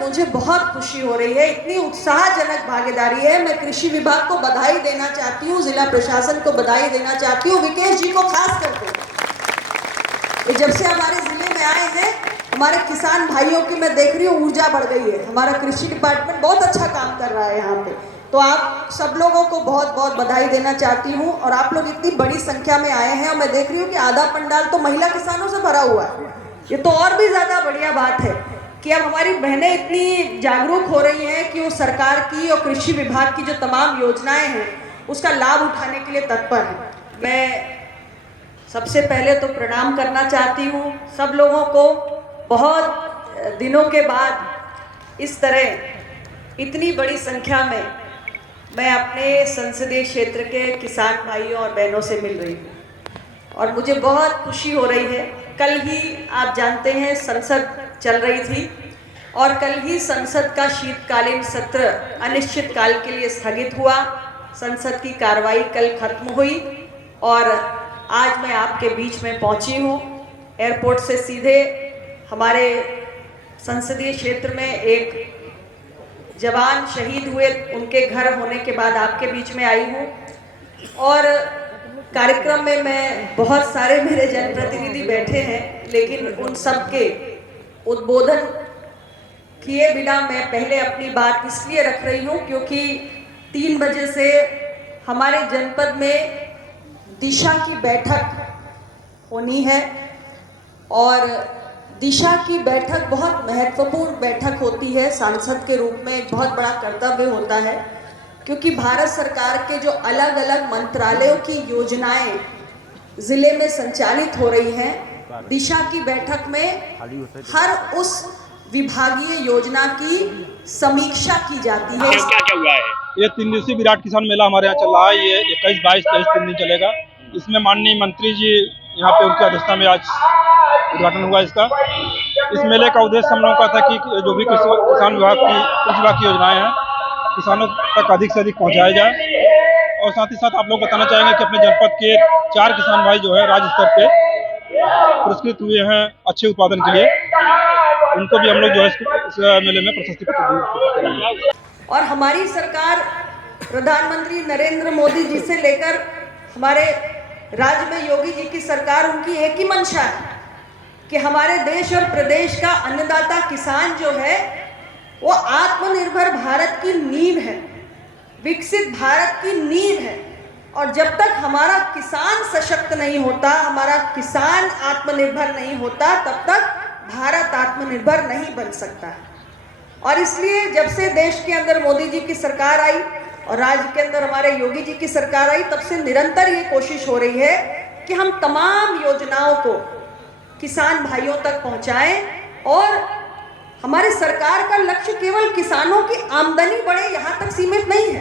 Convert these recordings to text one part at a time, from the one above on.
मुझे बहुत खुशी हो रही है, इतनी उत्साहजनक भागीदारी है। मैं कृषि विभाग को बधाई देना चाहती हूँ, जिला प्रशासन को बधाई देना चाहती हूँ, विकेश जी को खास करके। जब से हमारे जिले में आए हैं, हमारे किसान भाइयों की मैं देख रही हूँ ऊर्जा बढ़ गई है। हमारा कृषि डिपार्टमेंट बहुत अच्छा काम कर रहा है यहाँ पे। तो आप सब लोगों को बहुत बहुत बधाई देना चाहती हूँ। और आप लोग इतनी बड़ी संख्या में आए हैं और मैं देख रही हूँ कि आधा पंडाल तो महिला किसानों से भरा हुआ है। ये तो और भी ज़्यादा बढ़िया बात है कि अब हमारी बहनें इतनी जागरूक हो रही हैं कि वो सरकार की और कृषि विभाग की जो तमाम योजनाएं हैं उसका लाभ उठाने के लिए तत्पर हैं। मैं सबसे पहले तो प्रणाम करना चाहती हूँ सब लोगों को। बहुत दिनों के बाद इस तरह इतनी बड़ी संख्या में मैं अपने संसदीय क्षेत्र के किसान भाइयों और बहनों से मिल रही हूँ और मुझे बहुत खुशी हो रही है। कल ही आप जानते हैं संसद चल रही थी और कल ही संसद का शीतकालीन सत्र अनिश्चित काल के लिए स्थगित हुआ। संसद की कार्रवाई कल खत्म हुई और आज मैं आपके बीच में पहुंची हूं। एयरपोर्ट से सीधे हमारे संसदीय क्षेत्र में एक जवान शहीद हुए, उनके घर होने के बाद आपके बीच में आई हूं। और कार्यक्रम में मैं बहुत सारे मेरे जनप्रतिनिधि बैठे हैं, लेकिन उन सब के उद्बोधन किए बिना मैं पहले अपनी बात इसलिए रख रही हूं क्योंकि 3 बजे से हमारे जनपद में दिशा की बैठक होनी है और दिशा की बैठक बहुत महत्वपूर्ण बैठक होती है। सांसद के रूप में एक बहुत बड़ा कर्तव्य होता है क्योंकि भारत सरकार के जो अलग अलग मंत्रालयों की योजनाएं जिले में संचालित हो रही हैं, दिशा की बैठक में हर उस विभागीय योजना की समीक्षा की जाती है। क्या क्या हुआ है? ये 3 दिवसीय विराट किसान मेला हमारे यहाँ चल रहा है। ये 21, 22, 23 3 दिन चलेगा। इसमें माननीय मंत्री जी यहाँ पे उनकी अध्यक्षता में आज उद्घाटन हुआ इसका। इस मेले का उद्देश्य हम लोगों का था कि जो भी कृषि विभाग की योजनाएं हैं किसानों तक अधिक से अधिक पहुँचाया जाए। और साथ ही साथ आप लोग बताना चाहेंगे कि अपने जनपद के 4 किसान भाई जो है राज्य स्तर पे पुरस्कृत हुए हैं अच्छे उत्पादन के लिए। उनको भी हम लोग जो है इस मेले में प्रशस्ति पत्र देंगे। और हमारी सरकार प्रधानमंत्री नरेंद्र मोदी जी से लेकर हमारे राज्य में योगी जी की सरकार, उनकी एक ही मंशा है कि हमारे देश और प्रदेश का अन्नदाता किसान जो है वो आत्मनिर्भर भारत की नींव है, विकसित भारत की नींव है। और जब तक हमारा किसान सशक्त नहीं होता, हमारा किसान आत्मनिर्भर नहीं होता, तब तक भारत आत्मनिर्भर नहीं बन सकता है। और इसलिए जब से देश के अंदर मोदी जी की सरकार आई और राज्य के अंदर हमारे योगी जी की सरकार आई, तब से निरंतर ये कोशिश हो रही है कि हम तमाम योजनाओं को किसान भाइयों तक पहुंचाएं। और हमारे सरकार का लक्ष्य केवल किसानों की आमदनी बढ़े यहाँ तक सीमित नहीं है,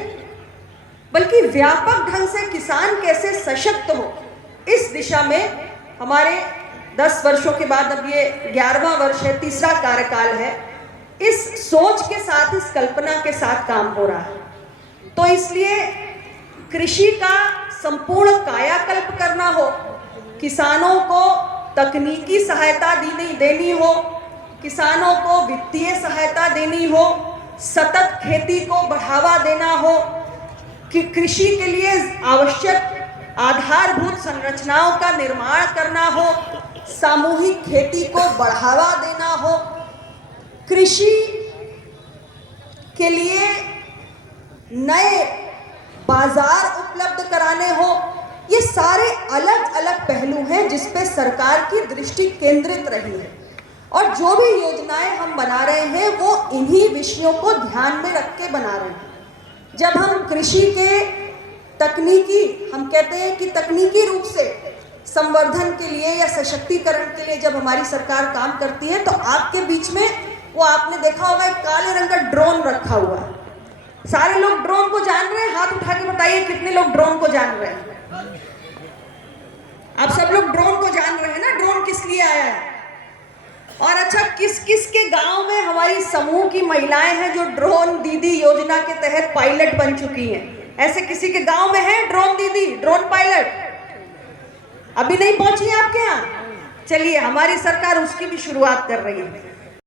बल्कि व्यापक ढंग से किसान कैसे सशक्त हो, इस दिशा में हमारे 10 वर्षों के बाद अब ये 11वां वर्ष है, तीसरा कार्यकाल है। इस सोच के साथ, इस कल्पना के साथ काम हो रहा है। तो इसलिए कृषि का संपूर्ण कायाकल्प करना हो, किसानों को तकनीकी सहायता देनी हो, किसानों को वित्तीय सहायता देनी हो, सतत खेती को बढ़ावा देना हो, कि कृषि के लिए आवश्यक आधारभूत संरचनाओं का निर्माण करना हो, सामूहिक खेती को बढ़ावा देना हो, कृषि के लिए नए बाजार उपलब्ध कराने हो, ये सारे अलग अलग पहलू हैं जिस पे सरकार की दृष्टि केंद्रित रही है। और जो भी योजनाएं हम बना रहे हैं वो इन्हीं विषयों को ध्यान में रख के बना रहे हैं। जब हम कृषि के तकनीकी, हम कहते हैं कि तकनीकी रूप से संवर्धन के लिए या सशक्तिकरण के लिए जब हमारी सरकार काम करती है, तो आपके बीच में वो आपने देखा होगा एक काले रंग का ड्रोन रखा हुआ है। सारे लोग ड्रोन को जान रहे हैं? हाथ उठा के बताइए कितने लोग ड्रोन को जान रहे हैं। आप सब लोग ड्रोन को जान रहे हैं ना, ड्रोन किस लिए आया है। और अच्छा, किस किस के गांव में हमारी समूह की महिलाएं हैं जो ड्रोन दीदी योजना के तहत पायलट बन चुकी हैं? ऐसे किसी के गांव में है ड्रोन दीदी, ड्रोन पायलट? अभी नहीं पहुंची है आपके यहाँ? चलिए, हमारी सरकार उसकी भी शुरुआत कर रही है।